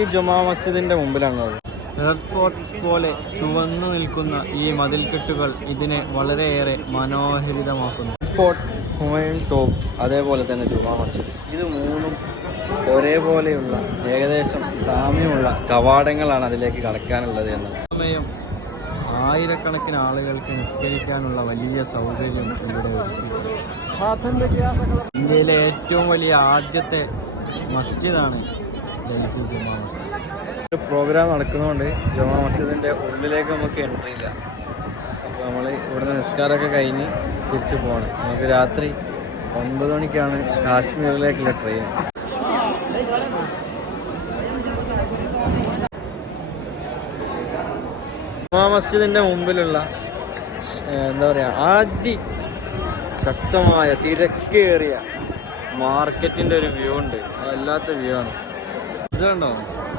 ഈ ജുമാ മസ്ജിദിന്റെ മുമ്പിലാണ് റെഡ് ഫോർട്ട് പോലെ ചുവന്നു നിൽക്കുന്ന ഈ മതിൽക്കെട്ടുകൾ ഇതിനെ വളരെയേറെ മനോഹരിതമാക്കുന്നു. റെഡ് ഫോർട്ട്, ഹുമയൂൺ ടോപ്പ്, അതേപോലെ തന്നെ ജുമാ മസ്ജിദ്, ഇത് മൂന്നും ഒരേപോലെയുള്ള ഏകദേശം സാമ്യമുള്ള കവാടങ്ങളാണ് അതിലേക്ക് കടക്കാനുള്ളത് എന്നത്. സമയം ആയിരക്കണക്കിന് ആളുകൾക്ക് നിസ്കരിക്കാനുള്ള വലിയ സൗകര്യം ഇവിടെ ഒരുക്കിയിട്ടുണ്ട്. ഇന്ത്യയിലെ ഏറ്റവും വലിയ ആദ്യത്തെ മസ്ജിദാണ് ഡൽഹി ജുമാ മസ്ജിദ്. ഒരു പ്രോഗ്രാം നടക്കുന്നതുകൊണ്ട് ജുമാ മസ്ജിദിൻ്റെ ഉള്ളിലേക്ക് നമുക്ക് എൻട്രി ഇല്ല. അപ്പോൾ നമ്മൾ ഇവിടുന്ന് നിസ്കാരമൊക്കെ കഴിഞ്ഞ് തിരിച്ചു പോകണം. നമുക്ക് രാത്രി 9 മണിക്കാണ് കാശ്മീരിലേക്കുള്ള ട്രെയിൻ. ജുമാ മസ്ജിദിൻ്റെ മുമ്പിലുള്ള എന്താ പറയുക, ശക്തമായ തിരക്കേറിയ മാർക്കറ്റിൻ്റെ ഒരു വ്യൂ ഉണ്ട്. അതല്ലാത്ത വ്യൂ ആണ്. ഇത് കണ്ടോ,